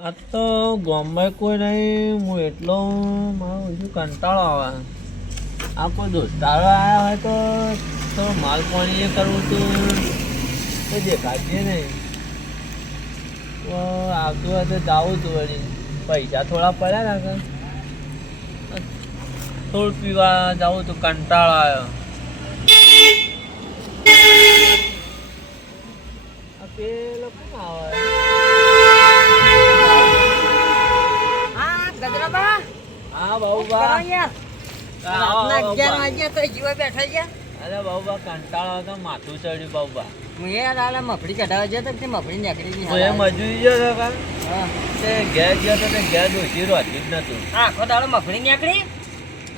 આ તો ગામમાં કોઈ નહીં, હું એટલો મારો બીજું કંટાળો આવે. આ કોઈ દોસ્તારો આવ્યા હોય તો થોડો માલ પાણી એ કરવું તો દેખાશે નહીં. તો આવતું હોય તો જાવું હતું વળી. પૈસા થોડા પડ્યા કાં થોડું પીવા જાવું તો કંટાળો આવ્યો. પેલો કોણ આવે? યાર રાતના અગિયાર વાગ્યા તો જીવા બેઠા છે. અરે બાબુ કંટાળો હતો માથું ચડ્યું બાબુ. હું યાર આલા મફળી કઢાવા જતો તે મફળી નીકળી ગઈ. એ મજૂરી ગયો હતો કાં તે ઘેર ગયો તો તે ઘેર ડોસી રોટી જ નતું આખો દાડો મફળી નીકળી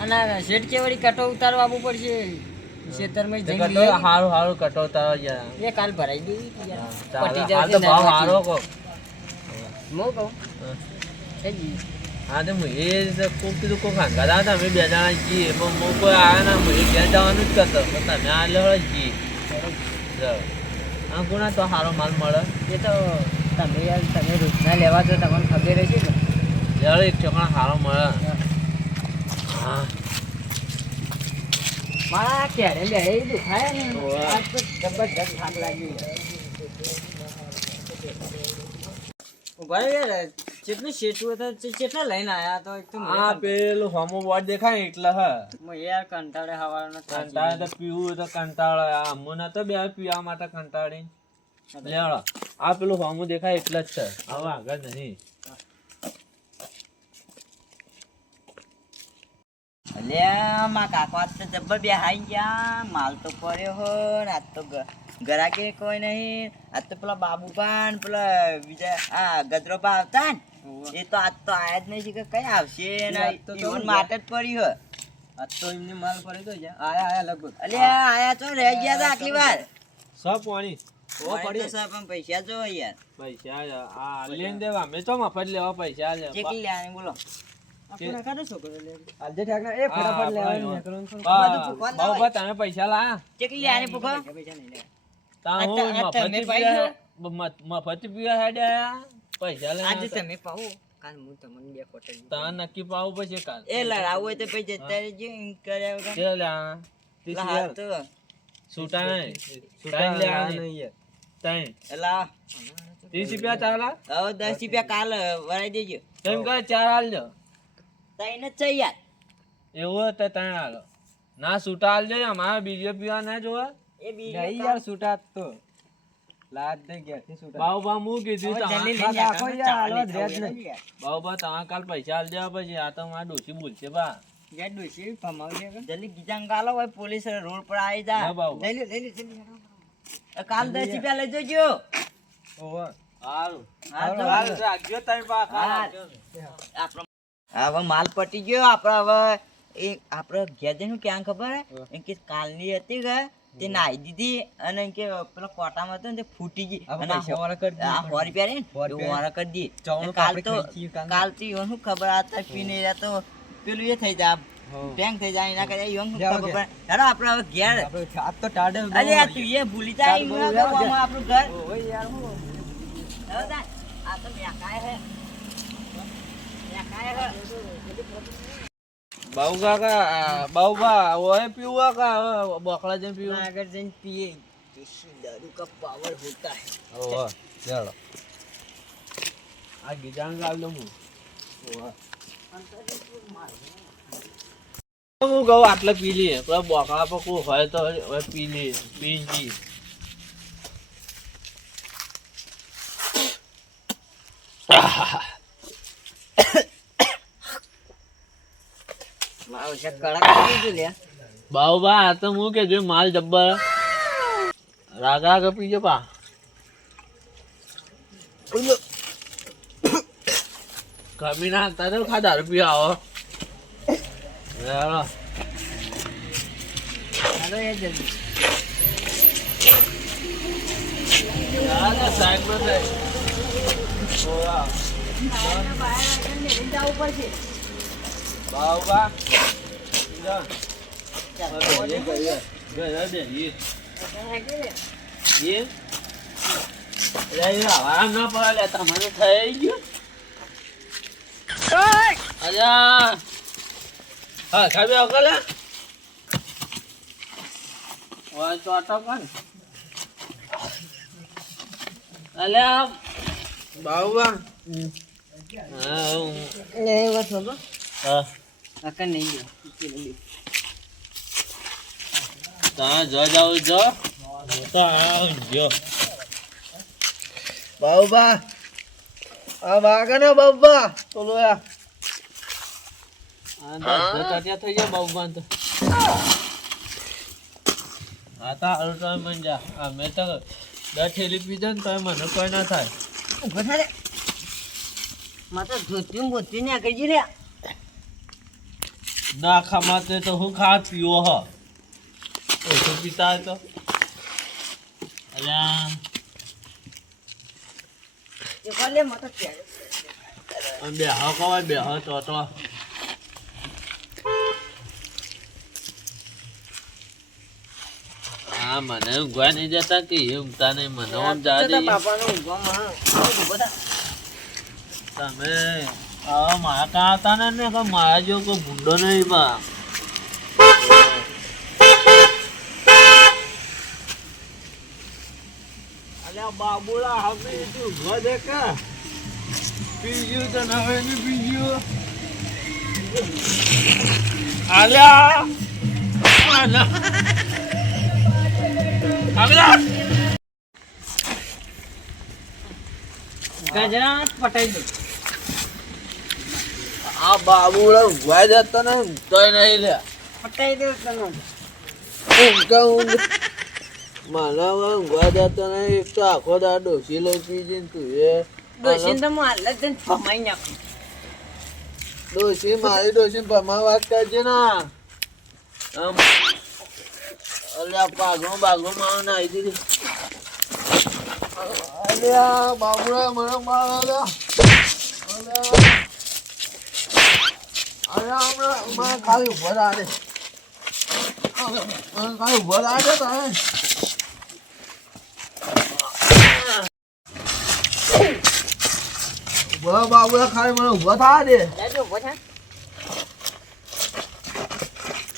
અને શેઠ કે વળી કટો ઉતારવા આવવું પડશે? ખેતરમાં તે કટો. હારું યાર એ કાલ ભરાઈ. પટી હારો હું કહું? જી. હા તો હું એ કોક કીધું કોક હાંગા હતા અમે બે જણા જઈએ પણ હું કોઈ આવ્યા ના હું ઘેર જવાનું જ કરતો. પણ તમે આ લેવડે જઈએ. હા તો સારો માલ મળે. એ તો તમે યાર તમે રોજના લેવા તો તમને ખબર હશે ને? લેવડે એક ચોકણા સારો મળે. હા. મારા ક્યારે બેડે દુખાય ને આજ તો જબરજસ્ત થાક લાગી ઊભા યાર કેટલું શેઠું હતા કેટલા લઈને આયા તો એકદમ આ પેલું હોમો બોર્ડ દેખાય એટલે હ. હું યાર કંટાળે હવાનો કંટાળે તો પીવું તો કંટાળો આ મને તો બે પીવા માટે કંટાળી લેવડો આ પેલું હોમો દેખાય એટલે જ છે. હવે આગળ નહીં. અલ્યા માં કાકા તો જબ્બર બે હાઈ ગયા. માલ તો પડ્યો હો. રાત તો ગરાકે કોઈ નહીં. આજ તો પેલા બાબુ પણ પેલા બીજા આ ગદરોબા આવતા ને. એ તો આજ તો આયા જ નહીં છે કે કઈ આવશે ને આજ તો તો ઈવન માટે જ પડી હોય. આજ તો એમને માલ પડી તો જા આયા આયા લગભગ. અલે આયા તો રહી ગયા હતા આટલી વાર. સબ પાણી? ઓ પડી. સર પણ પૈસા જો યાર. પૈસા આ લઈને દેવા. અમે તો મફત લેવા પૈસા લે લેવાની બોલો. પૈસા લેવાની પીવા પૈસા લઈને આજે તમે પાવો કાલ હું તમને બે કોટર તા નક્કી પાવું પછી કાલ. એ લડાવું હોય તો પછી જતા રહેજો એમ કર્યા વગર. ચે લ્યા એટલે હાલ તો છૂટા નહીં. છૂટા લેવા નહીં ત્રીસ રૂપિયા ચાલા હવે દસ રૂપિયા કાલ વરાઈ દેજો. તેમ કરે ચાર હાલજો તઈને જ છે યાર. એવું તો હાલો. ના છૂટા હાલજો અમારે બીજો પીવા ના જોવા. એ બીજો નહીં યાર છૂટા તો. હું કીધું કાલ પૈસા હાલ દેવા પછી આ તો મારા બોલશે બા. જલ્દી ગીજાંગ પોલીસ રોડ પર આવી જા. લઈ લ્યો, લઈ. એ કાલ દસ રૂપિયા લઈ જજો. હવે માલ પટી ગયો આપડે હવે એ આપણે ઘેર જઈને ક્યાં ખબર હે? એમ કે કાલની હતી કે તે નાહી દીધી અને કે પેલો કોટામાં હતો ને તે ફૂટી ગઈ. અને આ વાળા કરી આ દીધી. સો રૂપિયા રે ને સો એ રૂપિયા. વાળા કરી દી કાલ તો કાલ. તો. ઈવન શું ખબર આતા પીને રહ્યા તો પેલું એ થઈ જાય બેંક થઈ જાય એના કરે ઈવન ખબર ઘેર. આપણે હવે ઘેર. આપ તો ટાડે અરે યાર તું એ ભૂલી જાય યાર, આપણું ઘર. ઓય યાર હું. આ તો મેકાય હે. મેકાય હે. બાઉ કાકા બાઉ બા ઓય પીવું કા? બોકળા બોકડા જઈને પીવું. આગળ જઈને પીએ. દેશી દારૂ કા પાવર હોતા હે. ઓહો ચાલો. આ ગીજાન ગાલ દઉં હું. હું કહું આટલે પી લઈએ. પેલા બોકડા પર કોઈ હોય તો હવે પી લઈએ. પી જઈએ મારું છે કડક કરી લે બાઉ બા તો હું કે જો માલ જબ્બર. રાગ રાગ પીજો પા. કમી ના તારે ખાધા રૂપિયા આવો. એ જલ્દી યાર, માં થાય. ઓવા. બાઉ બા જા. હવે એ કરીએ. ઘરે બેસીએ. એ? અરે, એ આરામ ના પડે લે, તમારે થઈ ગયું અલ્યા હા ખાબે અકલે ઓય તો આટો કર અલ્યા બાબા હા એ વાત હા કાકા નહીં જો જાવ જો હું આવ જો બાબા આ વાગે ને બાબા તો યા. આ દસ કટિયા થઈ ગયા બાબા તો. હા તા તો મન જા. આ મેં તો ને તો મને કોઈ ના થાય. ઊભો થા રે. મારે તો ધોતી ને આગળ જી રે ના ખામાતે તો હું ખા પીવો હ ઓછું પીતા તો. અલ્યા. બે હા કવાય બે હા તો તો. હા મને ઊંઘવા નહીં જતા કે એ ઊંઘતા નહીં મને આમ જા દે બાપાનો ઊંઘવા માં ઊભો થા તમે આ મારા કા હતા ને ને મારા જેવો કોઈ ભૂંડો નહીં બા. અલ્યા બાબુલા હવે તું બીજું તો હવે ને બીજું. અલ્યા. ગજરાત પટાઈ દો. આ બાબુડા ઊભા જતો ને તોય નહીં લે પટાઈ દો તને ઊંઘા ઊંઘ મને ઊંઘવા જતો ને એક તો આખો દા ડોસી લઈ તું એ. ડોસીને તો હું હાલ જ ફમાઈ નાખું. ડોસી મારી ડોસી ભમા વાત કરજે ને. આમ અલ્યા પાઘો બાઘો માં નાઈ દીધી અલ્યા બાબુડા મને મારો અલ્યા અલ્યા અલ્યા હમણાં મને ખાલી ઊભો મને ખાલી ઊભો રાખે તારે ઊભો બાબુડા ખાલી મને ઊભો થવા દે. લેજો ઊભો થા.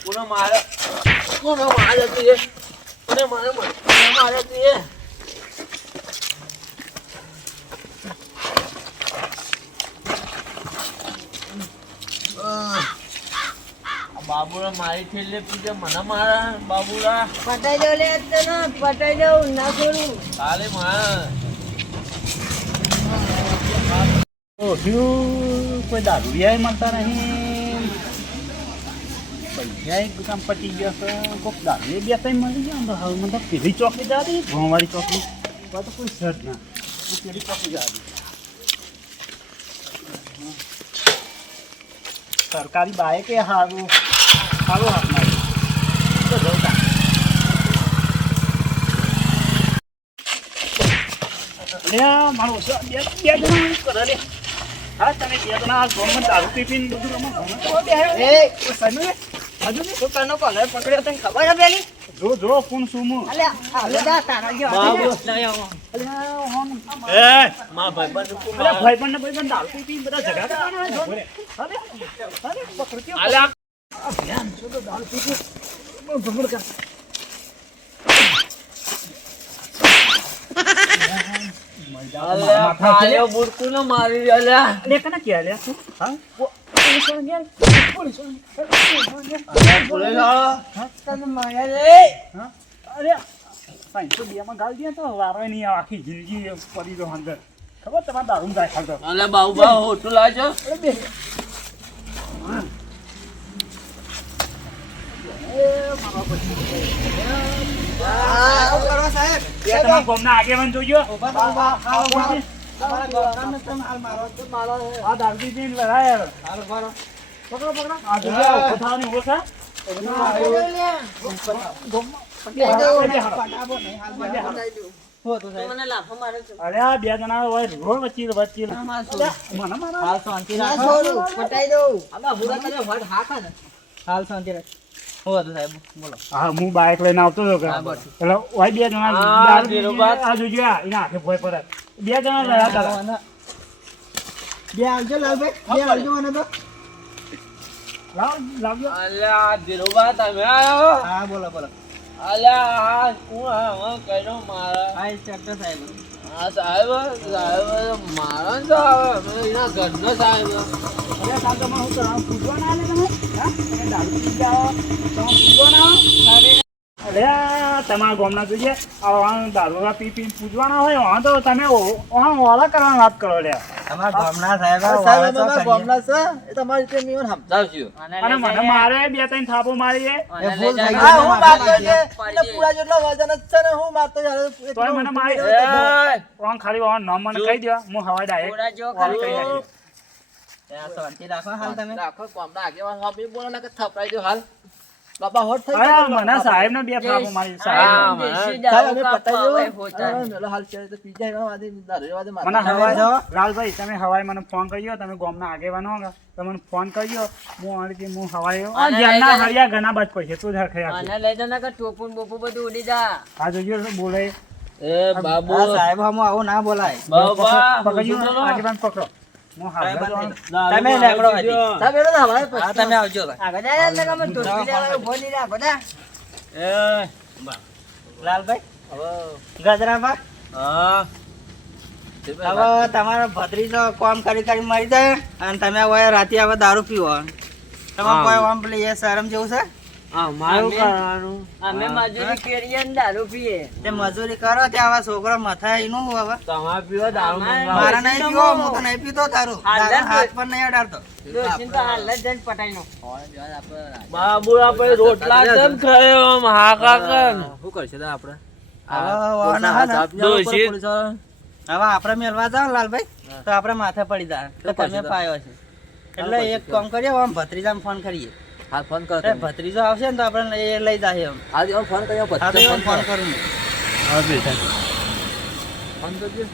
કોને મારે કોને મારે તું એ? કોને મારે મારે મારી છેલ્લે પીજે મને મારા બાબુરા પટાઈ દો લે તને પટાઈ દઉં ના છોડું કાલે માં કોઈ દારૂડિયા મળતા નહીં? પૈસા એક કામ પટી ગયા છે? કોઈક દારૂ બે ત્રણ મળી ગયા તો હવે મને તો પેલી ચોકડી જવા દે ભણવાળી ચોકડી તો કોઈ શર્ટ ના. પેલી ચોકડી જવા સરકારી બાઇક એ સારું હાથ મારી. તો જવું તા. લે મારો બે બે જણા કરે લે. હા તમે બે જણા દારૂ પી પીને બધું રમો. એ. હજુ કોલર પકડ્યો તને ખબર હે પેલી? જો જો કોણ અલે દા તારા બાબુ. લઈ આવો એ. મા ભાઈબંધ ભાઈબંધ ભાઈબંધ દારૂ પી પીને બધા ઝઘડા કરવાના અલે પાંચસો બેમાં ગાળ દે તો વારો નહીં આખી જિંદગી પડી દો અંદર ખબર તમારે દારૂ જાય ખાતો અલ્યા બાબુ બા. હોટું લાવજો અરે બે જણા હોય રોડ વચ્ચે વચ્ચે હાલ શાંતિ હાલ શાંતિ રાખ. હો તો સાહેબ બોલો. હા હું બાઇક લઈને આવતો હતો કે એટલે ઓય બે જણા આ જોજો આ, એના હાથે ભોય પડે બે જણા લડ્યા હતા. બે આવજો લાલભાઈ. બે આવજો મને તો. લાવ લાવજો. અલ્યા ધીરુભા તમે આયો હા? બોલો બોલો. અલ્યા આ કર્યો મારા? હા એ સાહેબ આ સાહેબ સાહેબ મારા ને સાહેબ ઘરનો અરે તમારા ગામના જોઈએ દારૂ પી પી પૂજવાના હોય વાં તો તમે વાં વાળા કરવાની વાત કરો લે અમારા ગામના સાહેબ સાહેબ અમે વાળા ગામના છે એ તમારી રીતે મેં સમજાવશું અને મને મારે બે ત્રણ થાપો મારી છે એ ભૂલ થઈ હા, ગઈ હું માફી મારતો માંગીએ. છે. એટલે પૂરા જેટલો વજન જ છે ને હું મારતો મને મારી એ, ખાલી વાં નામ મને કહી દો હું હવા ડાયરેક્ટ શાંતિ રાખો હાલ તમે. રાખો કોમના આગેવાન સાહેબ બોલો ને કે થપરાઈ દો હાલ. બાપા હોટ થઈ અરે મને સાહેબ બે થાપો મારી સાહેબ. અમે પતાઈ દો હાલ છે તો પી જાય વાદે દારૂ મને મારતા હવાઈ લાલભાઈ તમે હવાઈ મને ફોન કર્યો તમે ગામના આગેવાનો હો. તમે ફોન કર્યો હું આ હું હવાઈ આ જેમના હરિયા ઘણા બચ પૈસે તું જ હરખાઈ અને લઈ જાઓ ને કે ટોપું બોપું બધું ઉડી જા. આ જોજો બોલે એ બાબુ. સાહેબ હમો આવું ના બોલાય. બાબા આગેવાન પકડો. તમે નીકળો તમે આવજો લાલભાઈ ગજરાબા હા. હવે તમારો ભત્રીજો કોમ કરી કરી મરી જાય અને તમે હવે રાતે હવે દારૂ પીવો. તમે કોઈ આમ પેલી એ શરમ જેવું છે? અમે- મજૂરી કરીએ ને દારૂ પીએ. તે મજૂરી કરો તે આવા છોકરા મથા એનું હવે. તમારે પીવો દારૂ મારા નહીં પીવો હું તો નહીં પીતો દારૂ. હા, દારૂ લે. હાથ પર નહીં અડાડતો. ડોશીને તો હાલ જ જઈને પટાઈ નો બાબુ આપણે રોટલા કેમ ખાયો આમ હાકા કર શું કરશે તો હવે વાના હે ને, ડોશી. હવે આપણે મેળવા જાવ લાલભાઈ તો આપડે માથે પડી જાય. એટલે તમે પાયો છે. એટલે એક કામ કરીએ આમ ભત્રીજાને ફોન કરીએ. હા ફોન કરો એ ભત્રીજો આવશે ને તો આપણે એ લઈ જાય એમ. આજે ફોન કર્યો ભત્રીજો ફોન ફોન કરું હું. ફોન કરજો.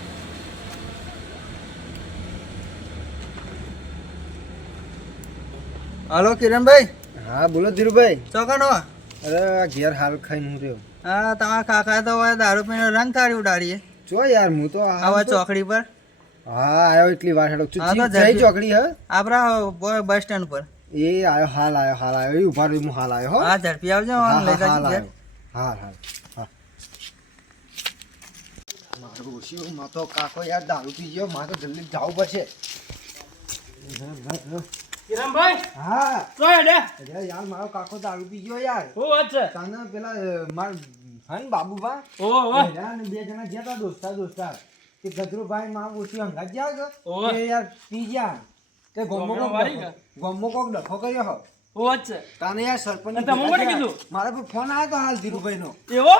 હાલો કિરણભાઈ. હા બોલો ધીરુભાઈ. ચોકાનો અરે આ ઘેર હાલ ખાઈને હું રહ્યો. હા તમારા કાકા તો હવે દારૂ પીને રંગ તારી ઉડાડીએ. જો યાર હું તો આવા હવે ચોકડી પર. હા આવ્યો એટલી વાર હેડો હા, જઈ ચોકડી હા? આપણા બસ સ્ટેન્ડ પર એ આવ્યો હાલ આયો હાલ આવ્યો એ ઊભા રહ્યો હું હાલ આવ્યો હો. હા ઝડપી આવજો હા, આમ લઈ હાલ. આવ્યો હાલ હાલ હા. મારો ઓછી માં તો કાકો યાર દારૂ પી ગયો માં તો જલ્દી જવું પડશે. કિરણભાઈ હા. તો અરે યાર મારો કાકો દારૂ પી ગયો યાર. હું વાત છે? તાને પેલા માર હન બાબુબા ઓ વાહ એરા ને બે જણા ગયા દોસ્તા દોસ્તા. તે ગજરુભાઈ માં ઓછી હંગા ગયા કે. યાર પી ગયા. તે ગોમો કોક ગોમો કોક ડખો કર્યો હો. છે તાને યાર સરપંચ તમે કોને કીધું? મારા પર ફોન આવ્યો તો હાલ ધીરુભાઈ નો એવો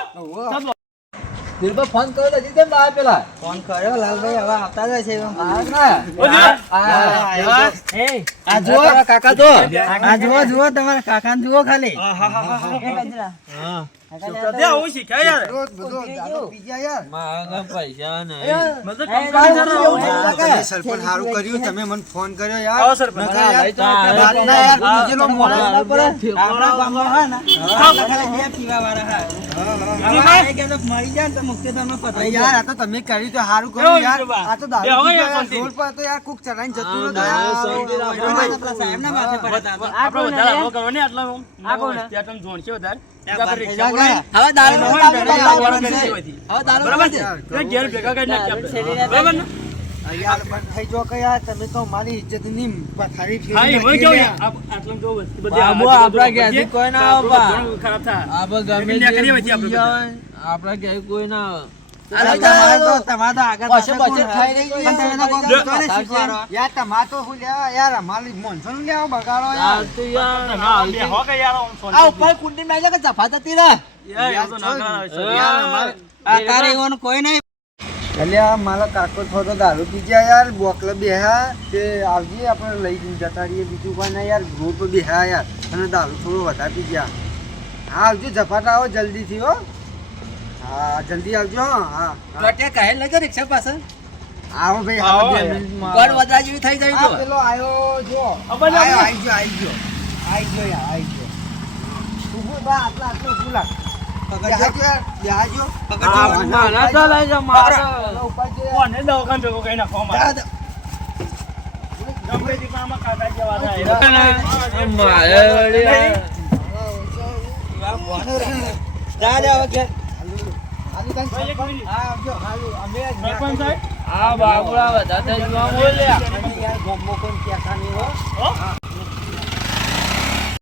દિલબા ફોન કર્યો તો હજી કેમ ના પેલા. ફોન કર્યો? લાલભાઈ હવે આવતા જ છે. આ જુઓ. કાકા તો આ જુઓ જુઓ તમારા કાકાને જુઓ ખાલી. હા હા હા મને તમે તમે મને હે. તમે કર્યું તો સારું કર્યું યાર. આ તો. રોડ પર તો યાર કોક ચલાઈને જતું હા, ના, માથે પડતા આપણે વધારે આટલા જોણ છે વધારે ત્યાં આપણે બંધ થઈ રિક્ષા જાય. બોલાવી. હવે દારૂ હવે દારૂ દારૂ દારૂ દારૂ બંધ કરી છે. દેવાથી. હવે દારૂ બરાબર બંધ છે છે. તે ઘેર ભેગા કરી નાખીએ દારૂ આપણે. છેડી ના બરાબર ને યાર બંધ થઈ જો કે યાર તમે તો મારી ઇજ્જતની પથારી ફેરવી હા એ હોય નાખી કેવું યાર. યાર આપ- આટલું તો બધી બાબુ, આજુબાજુ આપણા બધી કોઈ ના કોઈ અલ્યા મારો કાકો થોડો દારૂ પી ગયા યાર બોકલે બેહા તે આવજે આપણે લઈ જતા રહીએ. બીજું કોઈ ના યાર ગ્રુપ બેહા યાર. અને દારૂ થોડો વધારે પી ગયા. હા આવજો જફાટા આવો જલ્દીથી હો. હા જલ્દી આવજો હા તો ત્યાં કહે લગે રિક્ષા પાસે? આવો ભાઈ આવો ગળ. વધરા જેવી થઈ જાય તો. પેલો આયો જો. અબલ આયો આવો. આઈ ગયો આઈ ગયો. આઈ ગયો યાર આઈ ગયો. ઊભું બા આટલા આટલા ફૂલા મારા. હા આવજો હારું અમે જ સરપંચ સાહેબ આ બાબુડા બધા જોવા બોલ્યા